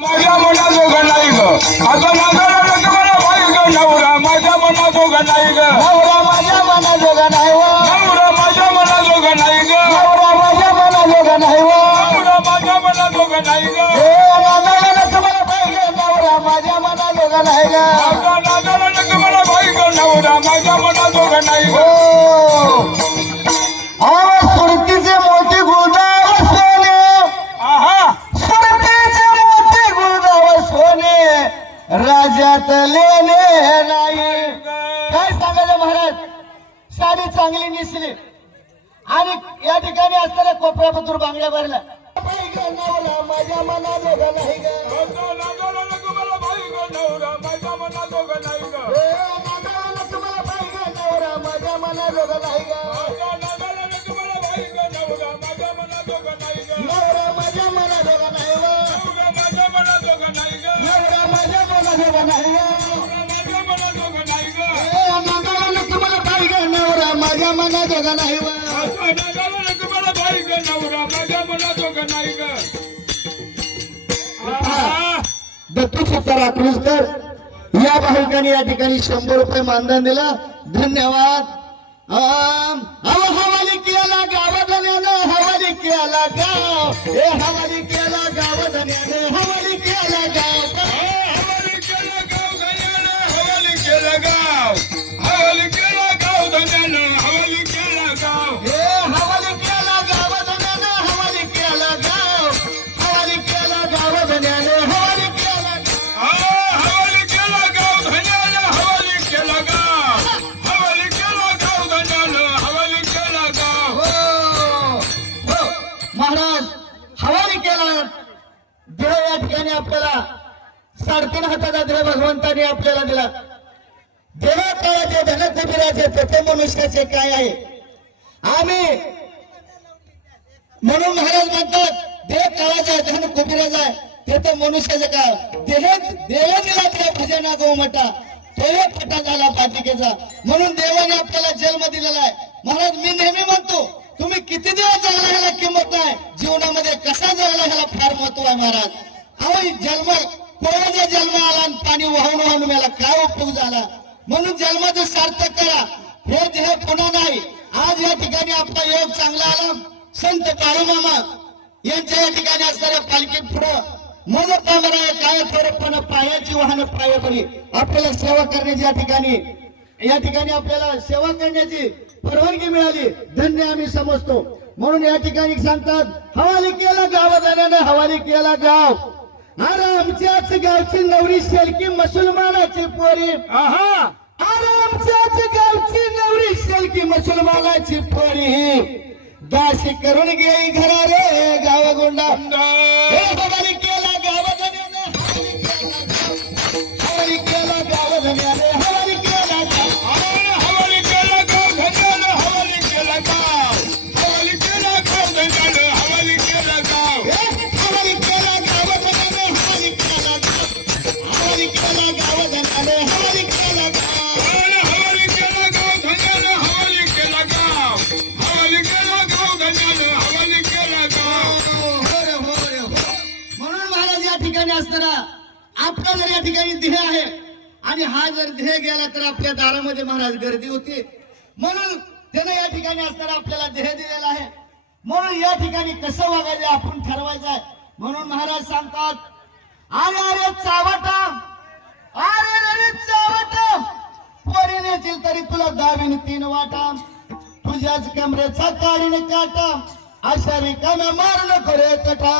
माझ्या मना जोगा काय सांगायचं महाराज? साडी चांगली निसली. आणि या ठिकाणी असताना कोपऱ्यापतूर बांगड्या भरल्या. नवरा माझ्या मना जोगा नाही ग. आता माझ्या मना जोगा नाही ग ए, नागाला तुम्हाला माझ्या मना जोगा नाही माझ्या मना जोगा नाही मला बाई ग नवरा माझ्या मना सत्तार या भाविकांनी या ठिकाणी शंभर रुपये मानधन दिलं. धन्यवाद. हवाली केला गावधन्यानं हवाली केला गाव. हे हवाली केला गावधन्यानं हवाली केला गाव. साडेतीन हाताचा देह भगवंताने आपल्याला दिला. देह काळाचे धन कुबेराचे प्रथम मनुष्याचे काय आहे? आम्ही म्हणून महाराज म्हणतात देह काळाचा धन कुबेराचा आहे ते तर मनुष्याचं काय देह देव दिला तुला भजना गोमटा तोही फटा झाला पातिकेचा म्हणून देवाने आपल्याला जन्म दिलेला आहे. महाराज मी नेहमी म्हणतो तुम्ही किती दिवस जगला ह्याला किंमत नाही? जीवनामध्ये कसा जगला ह्याला फार महत्त्व आहे महाराज? अहो जन्म कोणाचा जन्म आला आणि पाणी वाहून वाहून मेला. काय उपयोग झाला? म्हणून जन्माचं सार्थक करा. हे देह पुन्हा नाही. आज या ठिकाणी आपला योग चांगला आला. संत काळूमामा यांच्या या ठिकाणी असणाऱ्या पालखी पुढं मन पामरा काय थोडंपण पायाची वाहन पायापरी आपल्याला सेवा करण्याची या ठिकाणी या ठिकाणी आपल्याला सेवा करण्याची परवानगी मिळाली. धन्य आम्ही समजतो. म्हणून या ठिकाणी सांगतात हवाली केला जाण्याने हवाली केला गाव. अरे आमच्याच गावची नवरी शेलकी मुसलमानाची पोरी. आहा. अरे आमच्याच गावची नवरी शेलकी मुसलमानाची पोरी. दाशी करून घेई घरा रे गावगोंडा हे हवाली केला गावाधन्यानं हवाली केला गावाधन्यानं ठिकाणी ध्येय आहे. आणि हा जर ध्येय गेला तर आपल्या दारामध्ये महाराज गर्दी होती. म्हणून त्यानं या ठिकाणी असताना आपल्याला ध्येय दिलेला आहे. म्हणून या ठिकाणी कसं वागायचं आपण ठरवायचं आहे. म्हणून महाराज सांगतात अरे अरे चावटा. अरे अरे चावटा. पोरी नेतील तरी तुला दावीन तीन वाटा. तुझ्याच कमरेचा काढीन काटा. अशा रिकाम्या मार नको रे कटा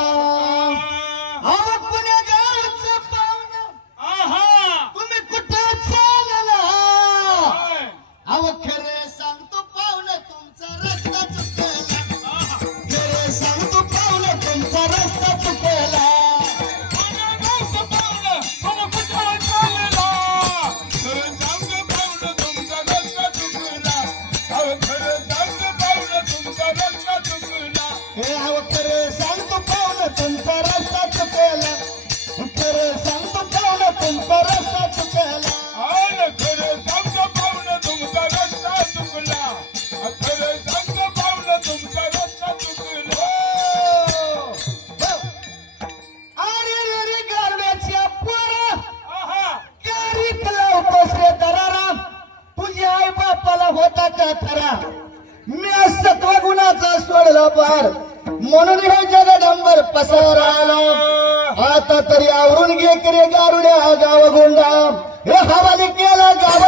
तरी आवरून घे करे गारुड्या गाव गोंडा हे हवाली केला गाव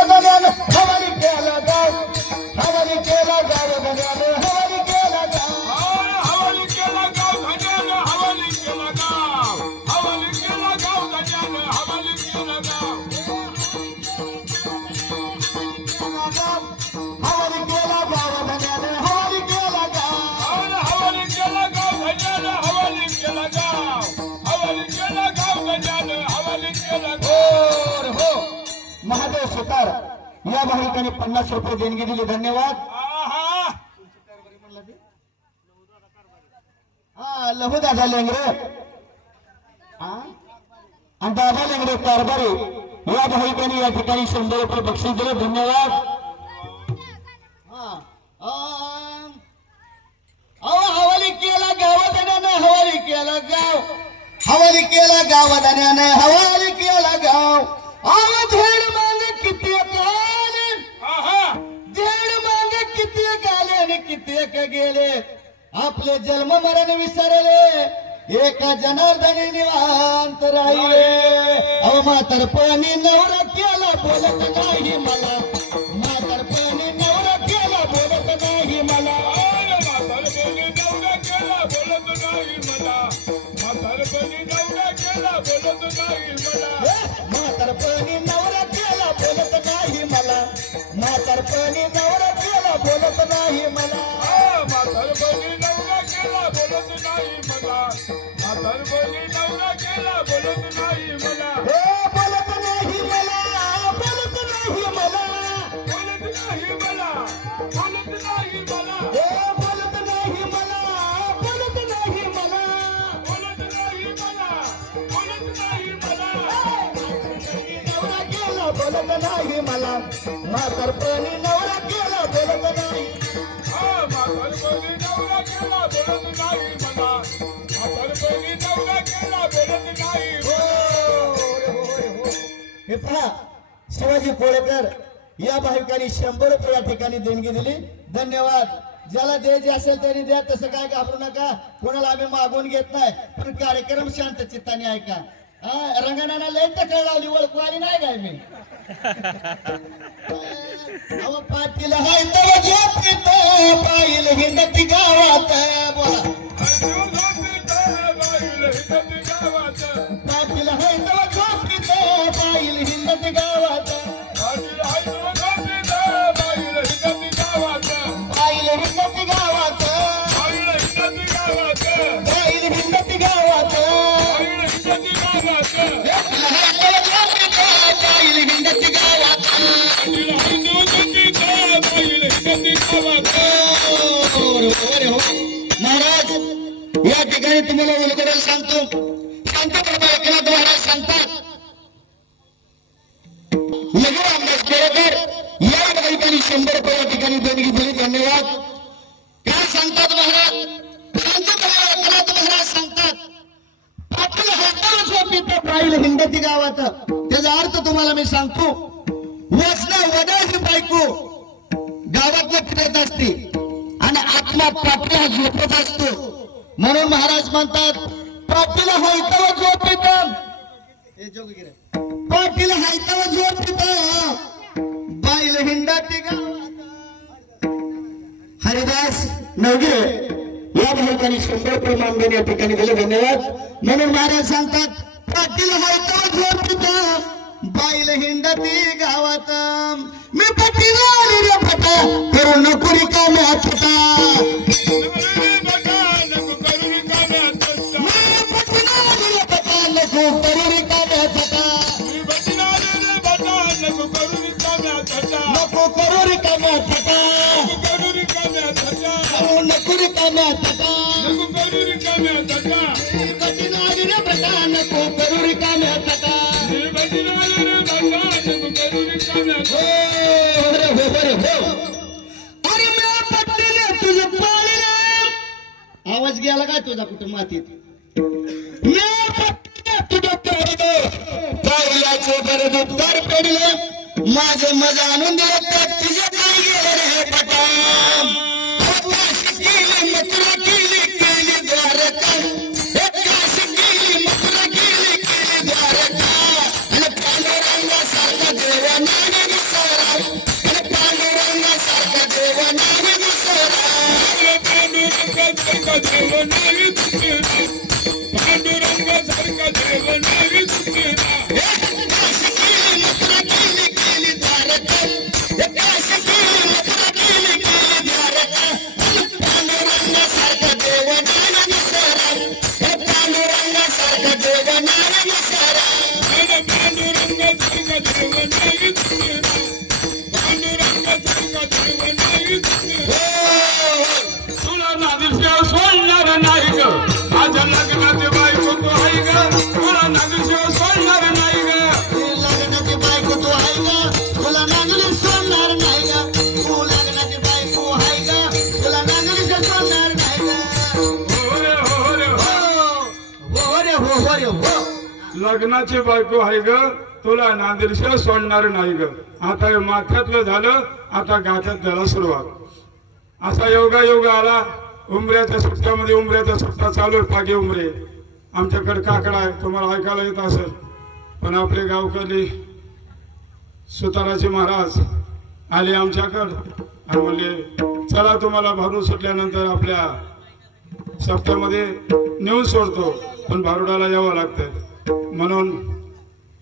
या भाविकाने पन्नास रुपये देणगी दिली. धन्यवाद. हा लहू दादा लेंगरे? आणि दादा लेंगरे कारभारी. या भाविकाने या ठिकाणी शंभर रुपये बक्षीस दिले. धन्यवाद. अहो हवाली केला गावादाण्यानं हवाली केला गाव. हवाली केला गावादाण्यानं हवाली केला गाव. अहो आणि कित्येक गेले? आपले जन्म मरण विसरले. एका जनार्दनी निवांत राहिले. अहो म्हातारपणी नवरा केला बोलत नाही मला. म्हातारपणी नवरा केला बोलत नाही मला. म्हातारपणी नवरा केला बोलत नाही मला. म्हातारपणी नवरा केला बोलत नाही मला. म्हातारपणी नवरा केला बोलत नाही मला. म्हातारपणी नवरा केला बोलत नाही मला म्हातारपणी नवरा केला बोलत नाही मला म्हातारपणी नवरा केला बोलत नाही मला हे बोलत नाही मला बोलत नाही मला बोलत नाही मला बोलत नाही मला हे बोलत नाही मला बोलत नाही मला बोलत नाही मला बोलत नाही मला नवरा केला बोलत नाही मला म्हातारपणी नवरा केला बोलत नाही हा म्हातारपणी नवरा केला बोलत नाही मला म्हातारपणी नवरा केला बोलत नाही हे पहा शिवाजी कोळेकर या भाविकांनी शंभर रुपये या ठिकाणी देणगी दिली. धन्यवाद. ज्याला द्यायचे असेल त्यांनी द्या तसं काय घाबरू नका. कोणाला आम्ही मागून घेत नाही. पण कार्यक्रम शांत चित्ताने ऐका. हा रंगणाला लय टकळ लावली ओळखू आली नाही काय मी? पाटील हैदव झोपितो पाईल हिंडती गावात. बोला. पाटील हैदव झोपितो पाईल हिंडती गावात. पाईल हिंडती गावात. पाईल हिंडती गावात. तुम्हाला उलगडेल सांगतो. संत प्रभा एकनाथ महाराज सांगतात. लघु रामदास केळकर या ठिकाणी शंभर रुपये या ठिकाणी देणगी दिली धन्यवाद. काय सांगतात महाराज? संत प्रभा एकनाथ महाराज सांगतात. आपलं हातावर झोपित राहील हिंदती गावात. त्याचा अर्थ तुम्हाला मी सांगतो. वसना वडाची बायको गावात फिरत असते आणि आत्मा पापीला झोपत असतो. म्हणून महाराज म्हणतात पाटील हायतव जो पित पाटील हायतव जो पित बाईल हिंडा टिका हरिदास नवगे या भाविकांनी शंभर प्रमाण या ठिकाणी दिले धन्यवाद. म्हणून महाराज सांगतात पाटील हायतव जो पित बाईल ते गावात मी पटी आली रे पटा करू नकुरी का मी नको करू रिकाम्या रे नको करू रिकाम्या रे बटा नको करू रिकाम्या हो रे हो रे हो अरे पट्टीने तुझं आवाज गेला काय तुझा कुठं मातीत? पट्टीने तुझं पाळले पावलाचे बरं दुपार पडलं. माझं मजा आणून दिलं तर तुझं काय गेलं रे पटा You're nearly to लग्नाची बायको आहे ग तुला नांदेडशिवाय सोडणार नाही ग. आता हे माथ्यातलं झालं आता गाठ्यात झाला सुरुवात. असा योगा योगा आला उमऱ्याच्या सुट्ट्यामध्ये उमऱ्याच्या सुट्टा चालू आहे पागे उमरे आमच्याकडे काकडा आहे तुम्हाला ऐकायला येत असेल. पण आपले गावकरी सुताराचे महाराज आले आमच्याकडं आणि म्हणले चला तुम्हाला भारू सुटल्यानंतर आपल्या सप्त्यामध्ये नेऊन सोडतो पण भारुडाला यावं लागतं म्हणून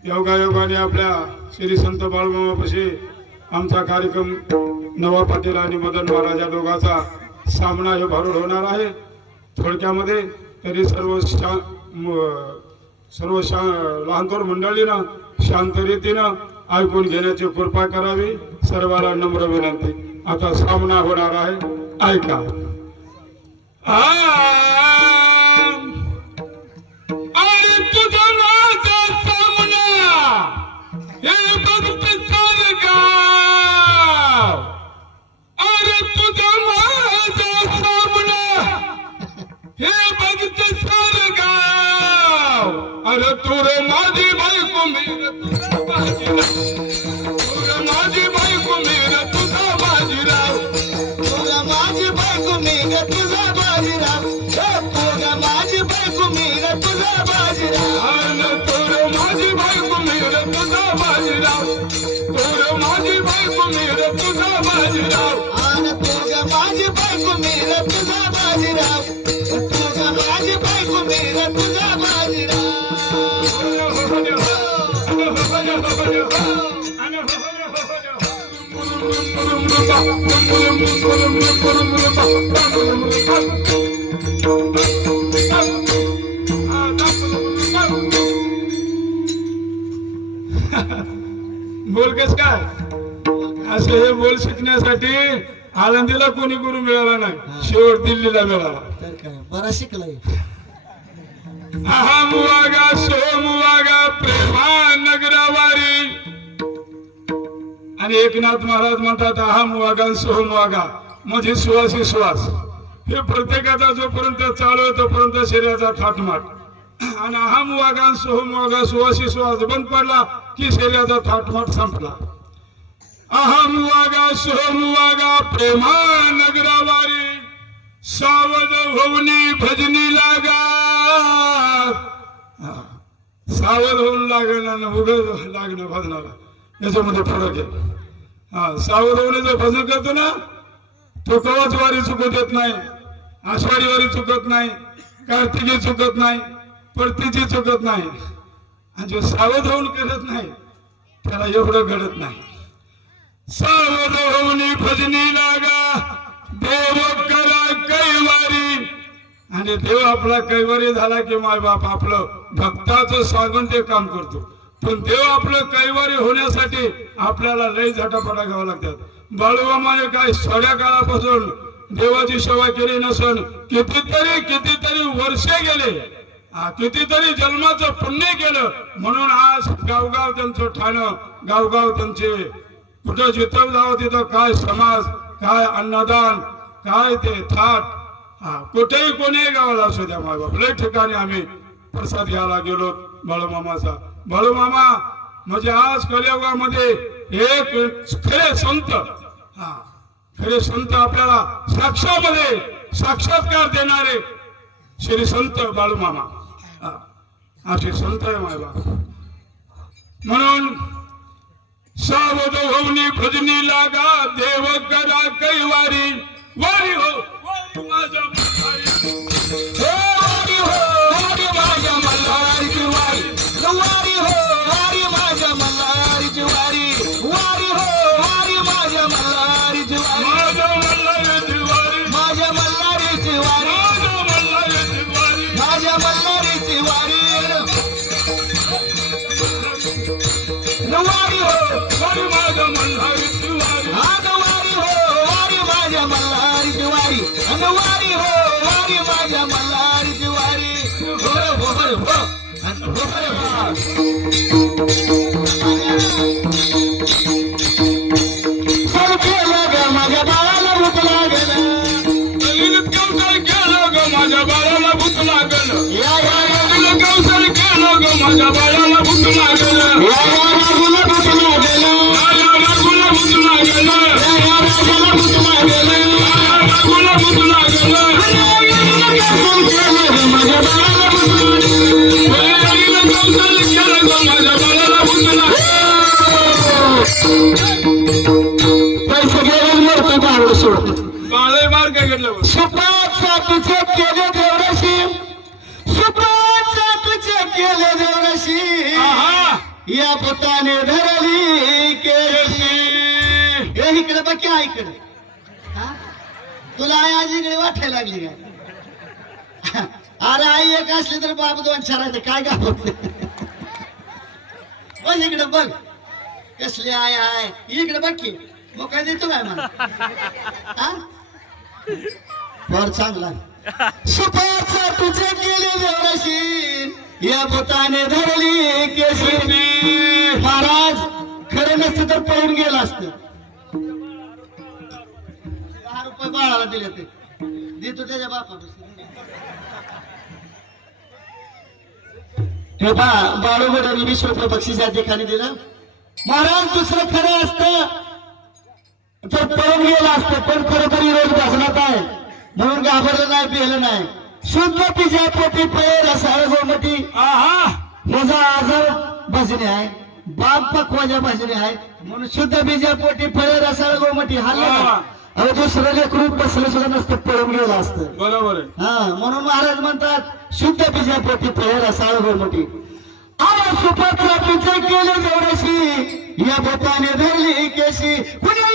योगायोगाने आपल्या श्री संत बाळमामापाशी आमचा कार्यक्रम नवा पाटील आणि मदन महाराज या दोघाचा सामना हे भरून होणार आहे. थोडक्यामध्ये तरी सर्व शा सर्व शा लहानथोर मंडळीनं शांत रीतीनं ऐकून घेण्याची कृपा करावी. सर्वाला नम्र विनंती. आता सामना होणार आहे. ऐका. Thank you. बोल कस काय? असं हे बोल शिकण्यासाठी आळंदीला कोणी गुरु मिळाला नाही. शेवट दिल्लीला मिळाला. बरा शिकलाय. अहम वागा सोम वागा आणि एकनाथ महाराज म्हणतात अहम वागा सोहम वागा म्हणजे सुवासी सुवास. हे प्रत्येकाचा जोपर्यंत चालू आहे तोपर्यंत शरीराचा थाटमाट. आणि अहम वागा सोहम वागा सुवासी सुवास. बंद पडला की शरीराचा थाटमाट संपला. अहम वागा सोहम वागा प्रेमा नगरावारी सावध होऊनी भजनी लागा. सावध होऊन लागणार उघड लागणं भजनाला. याच्यामध्ये फरक आहे. हा सावध भजन करतो ना तो कवच वारी चुकत येत नाही आषाढी वारी चुकत नाही कार्तिकी चुकत नाही परतीची चुकत नाही. आणि जो सावध होऊन करत नाही त्याला एवढं घडत नाही. सावध होऊन भजनी लागा देव करा कैवारी. आणि देव आपला कैवारी झाला की माय बाप आपलं भक्ताचं सांगून ते काम करतो. पण देव आपलं कैवारी होण्यासाठी आपल्याला लय झटापटा घ्यावं लागतात. बाळूमाने काय सड्या काळापासून देवाची सेवा केली नसन कितीतरी कितीतरी वर्षे गेले. हा, कितीतरी जन्माचं पुण्य केलं म्हणून आज गावगाव त्यांचं ठाणं गावगाव त्यांचे कुठं जिथं जावं तिथं काय समाज काय अन्नदान काय ते थाट हा कुठेही कोणीही गावाला असू द्या मायबाप लय ठिकाणी आम्ही प्रसाद घ्यायला गेलो बाळूमामाचा बाळूमामा म्हणजे आज कलियुगामध्ये एक खरे संत हा खरे संत आपल्याला साक्षामध्ये साक्षात्कार देणारे श्री संत बाळू मामा. असे संत आहे मायबाप म्हणून सावध होऊनी भजनी लागा देव करा कैवारी. वारी हो माझ्या वारी. माझ्या मल्हारीची वारी माझ्या बाळाला भूत लागल. कौशल केलं ग माझ्या बाळाला या या कौशल केलं ग माझ्या या पुताने धरली केळशी हे इकडे बघ क्या इकडे तुला आई आज इकडे वाटायला लागली काय अरे आई एक असली तर बाप दोन चार काय गाव बघ इकडे बघ. कसली आय आय इकडे बघ की. मग देतो काय मला? हा? चांगला सुपाचा तुझे केले देवराशी या भूताने धरली केसरी महाराज खरं नसतं तर पळून गेला असत. दहा रुपये बाळाला दिले ते. देतो त्याच्या बापापासून. हे बा बाळू बाळूगडाने वीस रुपये बक्षीस या ठिकाणी दिलं. महाराज दुसरं खरं असतं तर पळून गेला असतं पण खरोखरी रोज भासणात आहे. म्हणून घाबरलं नाही पिहलं नाही. शुद्ध पिजा पोटी पळे रसाळ गोमटी आहा! माझा आजार भजने आहे बाप पकवाच्या भजने आहे. म्हणून शुद्ध बीजा पोटी फळे रसाळ गोमटी हल्ला अरे दुसरं लेकरू बसलं सुद्धा नसतं पळून गेलं असतं. बरोबर हा म्हणून महाराज म्हणतात शुद्ध बीजा पोटी फळे रसाळ गोमटी सुपात्र पिचे केले देवराशी या बोटाने धरली केशी. कुणी